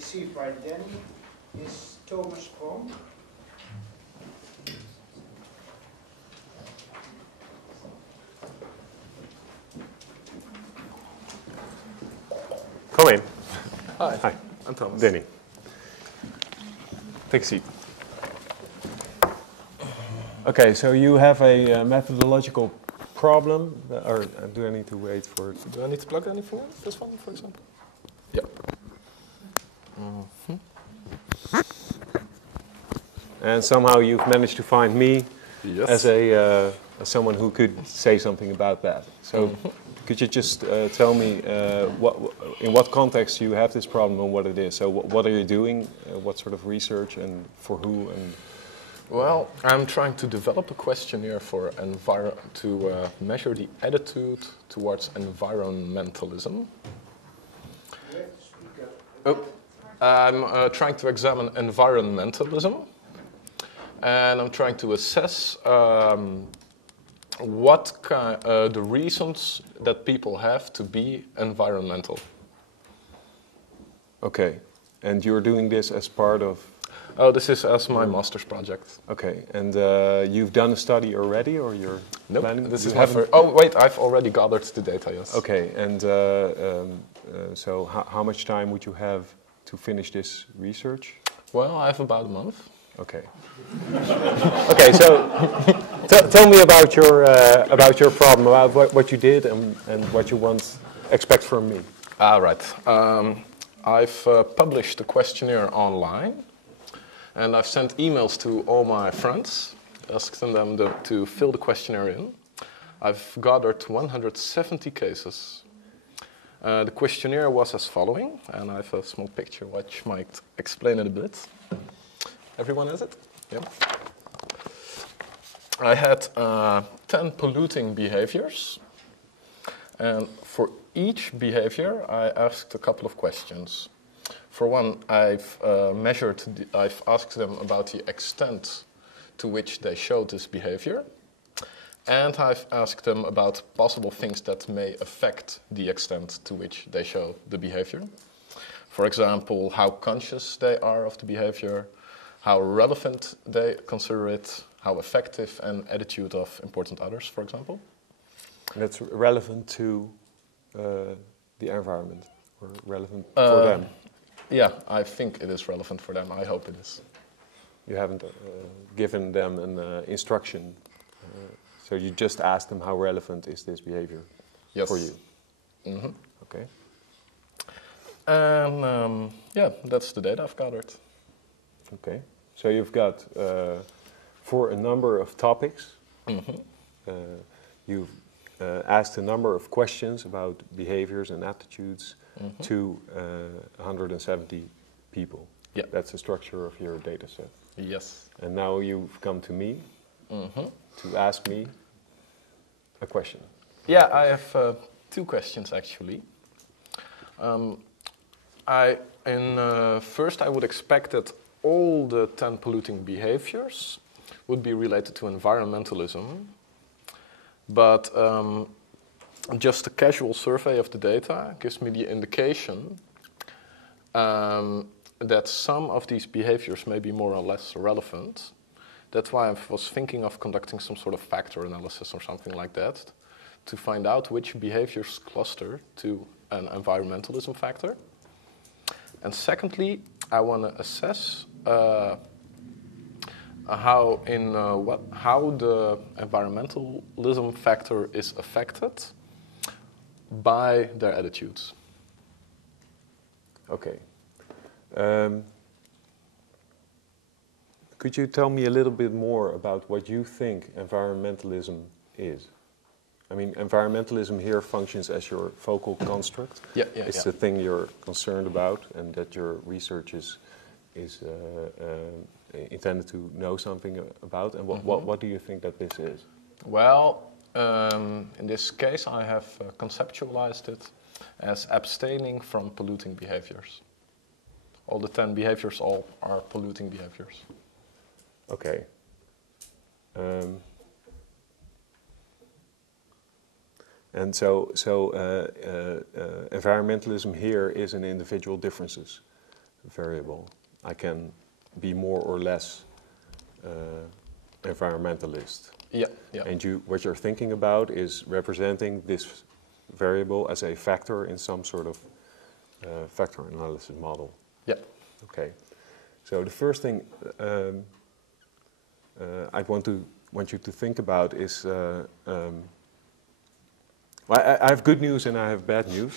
received by Denny is Thomas Krom. Come in. Hi. Hi. I'm Thomas. Denny. Take a seat. Okay, so you have a methodological problem, or do I need to wait for it? Do I need to plug anything in? This one, for example? Yeah. And somehow you've managed to find me Yes. as someone who could say something about that. So could you just tell me in what context you have this problem and what it is? So what are you doing? What sort of research and for who? And Well, I'm trying to develop a questionnaire for to measure the attitude towards environmentalism. Oh, I'm trying to examine environmentalism, and I'm trying to assess the reasons that people have to be environmental. okay, and you're doing this as part of. Oh, this is as my master's project. Okay, and you've done a study already, or you're planning? This you is my first. Oh, wait, I've already gathered the data, yes. Okay, and so how much time would you have to finish this research? Well, I have about a month. Okay. Okay, so tell me about your problem, about what you did and what you expect from me. Right. I've published a questionnaire online. And I've sent emails to all my friends, asking them to fill the questionnaire in. I've gathered 170 cases. The questionnaire was as following, and I have a small picture which might explain it a bit. Everyone has it? Yeah. I had 10 polluting behaviors, and for each behavior I asked a couple of questions. For one, I've asked them about the extent to which they showed this behavior, and I've asked them about possible things that may affect the extent to which they show the behavior. For example, how conscious they are of the behavior, how relevant they consider it, how effective, and attitude of important others, for example. That's relevant to the environment, or relevant for them? Yeah, I think it is relevant for them. I hope it is. You haven't given them an instruction, so you just asked them how relevant is this behavior for you? Mm-hmm. Okay. And yeah, that's the data I've gathered. Okay. So you've got, for a number of topics, you've asked a number of questions about behaviors and attitudes to 170 people. Yeah. That's the structure of your data set. Yes. And now you've come to me to ask me a question. Yeah, I have two questions actually. First, I would expect that all the 10 polluting behaviors would be related to environmentalism, but just a casual survey of the data gives me the indication that some of these behaviors may be more or less relevant. That's why I was thinking of conducting some sort of factor analysis or something like that to find out which behaviors cluster to an environmentalism factor. And secondly, I want to assess how the environmentalism factor is affected by their attitudes. Okay. Could you tell me a little bit more about what you think environmentalism is? I mean, environmentalism here functions as your focal construct. It's the thing you're concerned about, and that your research is intended to know something about. And what do you think that this is? Well, in this case, I have conceptualized it as abstaining from polluting behaviors. All the 10 behaviors are polluting behaviors. Okay. And so environmentalism here is in individual differences. variable. I can be more or less environmentalist. Yeah, yeah. And what you're thinking about is representing this variable as a factor in some sort of factor analysis model. Yeah. Okay. So the first thing I want you to think about is, I have good news and I have bad news.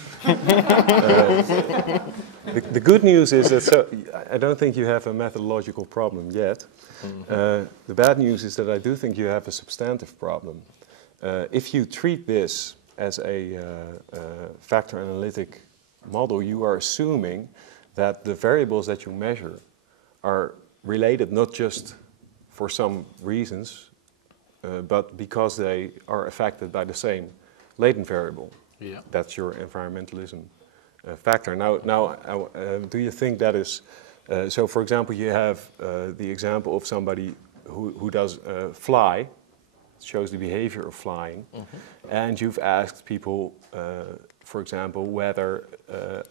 The good news is that I don't think you have a methodological problem yet. Mm-hmm. The bad news is that I do think you have a substantive problem. If you treat this as a factor analytic model, you are assuming that the variables that you measure are related not just for some reasons, but because they are affected by the same latent variable. Yeah. That's your environmentalism factor. Now, do you think that is, so for example, you have the example of somebody who does fly, shows the behavior of flying, mm-hmm. and you've asked people, for example, whether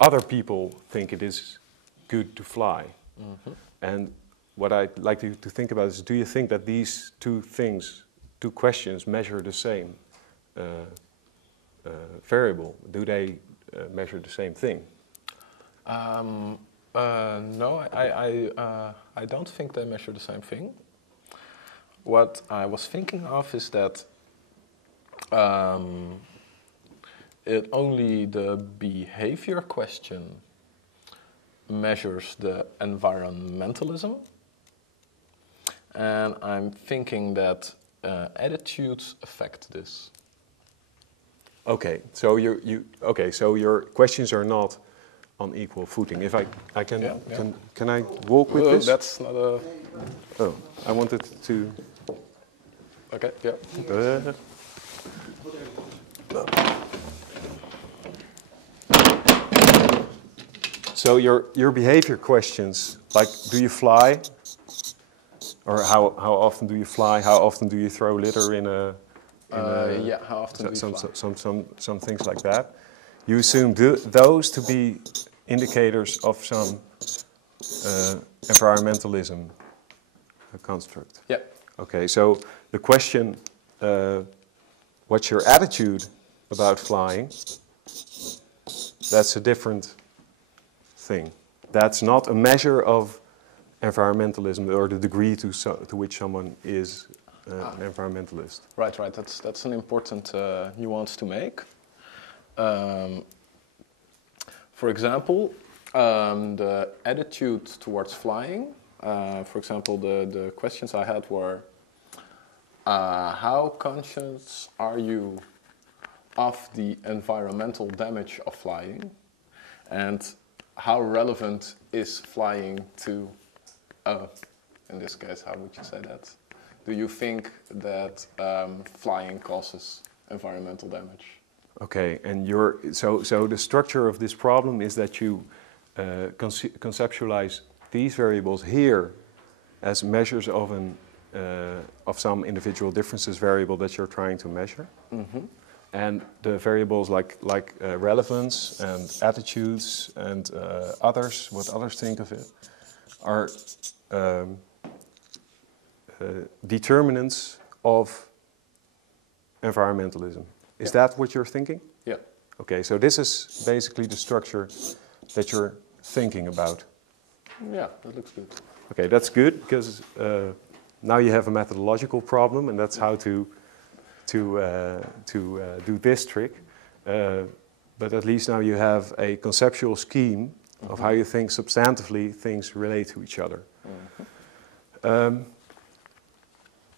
other people think it is good to fly. Mm-hmm. And what I'd like you to think about is, do you think that these two questions measure the same variable? Do they measure the same thing? No, I don't think they measure the same thing. What I was thinking of is that only the behavior question measures the environmentalism, and I'm thinking that attitudes affect this. Okay, so so your questions are not on equal footing. If I can, yeah. Can I walk with this? That's not a. Oh, I wanted to. Okay, yeah. So your behavior questions, like do you fly, or how often do you fly? How often do you throw litter in a? Yeah, how often do you fly? Some things like that. You assume those to be indicators of some environmentalism construct. Yeah. Okay, so the question, what's your attitude about flying? That's a different thing. That's not a measure of environmentalism or the degree to which someone is an environmentalist. Right. That's an important nuance to make. For example, the attitude towards flying. For example, the questions I had were, how conscious are you of the environmental damage of flying? And how relevant is flying to, in this case, how would you say that? Do you think that flying causes environmental damage? Okay, and so the structure of this problem is that you conceptualize these variables here as measures of some individual differences variable that you're trying to measure, mm-hmm. and the variables like relevance and attitudes and what others think of it, are determinants of environmentalism. Is that what you're thinking? Yeah. Okay, so this is basically the structure that you're thinking about. Yeah, that looks good. Okay, that's good, because now you have a methodological problem, and that's how to do this trick. But at least now you have a conceptual scheme mm-hmm. of how you think substantively things relate to each other. Mm-hmm.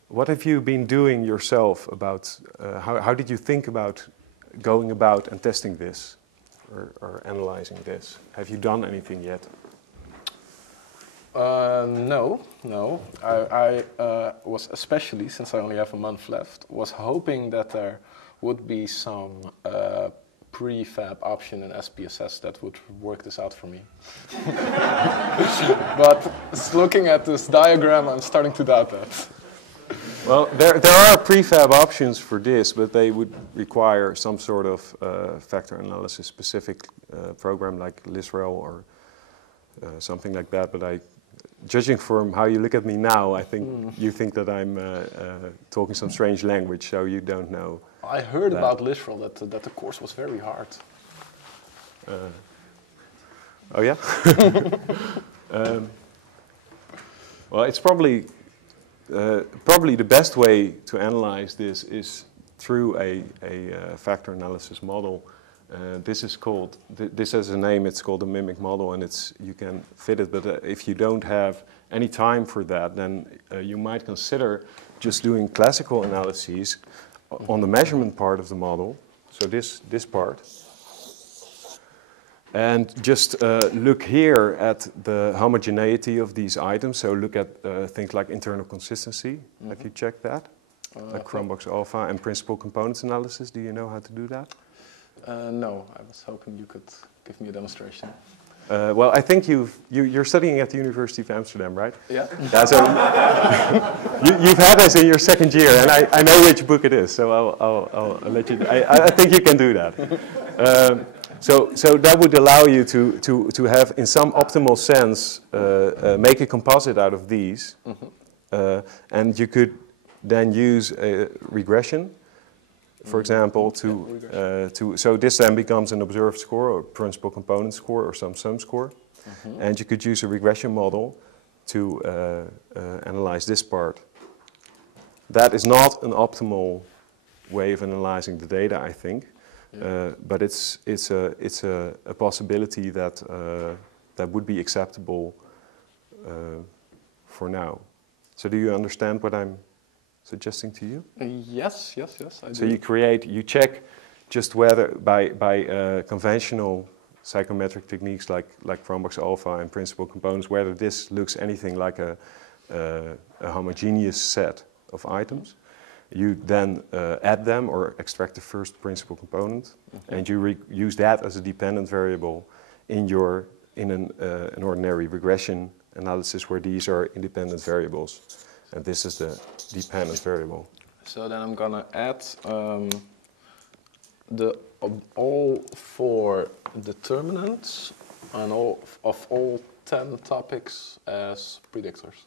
What have you been doing yourself about, how did you think about going about and testing this or analyzing this? Have you done anything yet? No. I was, especially since I only have a month left, was hoping that there would be some prefab option in SPSS that would work this out for me. But looking at this diagram, I'm starting to doubt that. Well, there are prefab options for this, but they would require some sort of factor analysis specific program like Lisrael or something like that. But judging from how you look at me now, I think you think that I'm talking some strange language, so you don't know. I heard about Literal that the course was very hard. Oh yeah. Well, it's probably the best way to analyze this is through a factor analysis model. This is called, this has a name, it's called a mimic model, and you can fit it, but if you don't have any time for that, then you might consider just doing classical analyses on the measurement part of the model, so this part, and just look here at the homogeneity of these items, so look at things like internal consistency. Have you checked that? Like Chromebox alpha and principal components analysis, do you know how to do that? No, I was hoping you could give me a demonstration. Well, I think you're studying at the University of Amsterdam, right? Yeah. Yeah, so you've had this in your second year, and I know which book it is, so I'll let you. I think you can do that. So that would allow you to have, in some optimal sense, make a composite out of these, and you could then use a regression. For example, so this then becomes an observed score or principal component score or some sum score. And you could use a regression model to analyze this part. That is not an optimal way of analyzing the data, I think, but it's a possibility that would be acceptable for now. So do you understand what I'm suggesting to you? Yes, I do. So you check just whether by conventional psychometric techniques like Chromebox alpha and principal components, whether this looks anything like a homogeneous set of items. You then add them or extract the first principal component, and you use that as a dependent variable in an ordinary regression analysis where these are independent variables. And this is the dependent variable. So then I'm gonna add all 4 determinants and all 10 topics as predictors.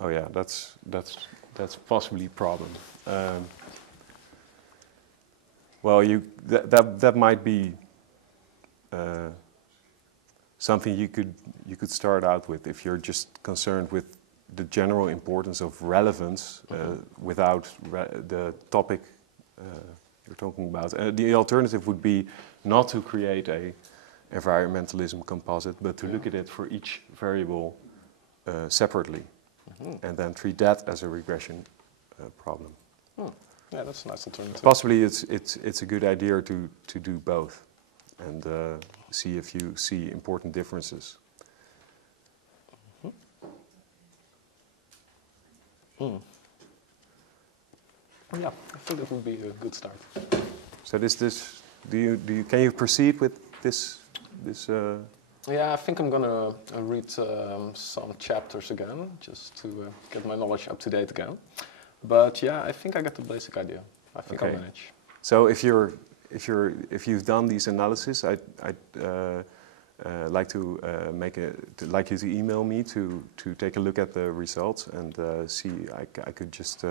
Oh yeah, that's possibly a problem. Well, that might be something you could start out with if you're just concerned with the general importance of relevance without the topic you're talking about. The alternative would be not to create a environmentalism composite, but to look at it for each variable separately, and then treat that as a regression problem. Yeah, that's a nice alternative. Possibly it's a good idea to do both, and see if you see important differences. Yeah, I think that would be a good start. So can you proceed with this? Yeah, I think I'm gonna read some chapters again, just to get my knowledge up to date again. But yeah, I think I got the basic idea. I think I'll manage. So if you've done these analyses, I'd like like you to email me to take a look at the results and see. I could just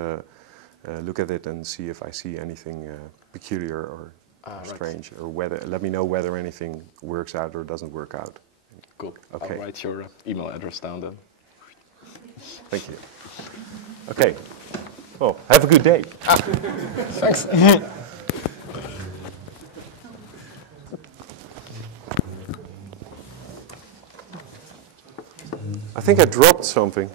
look at it and see if I see anything peculiar or strange, or let me know whether anything works out or doesn't work out. Cool. Okay. I'll write your email address down then. Thank you. Okay. Well, have a good day. Thanks. I think I dropped something.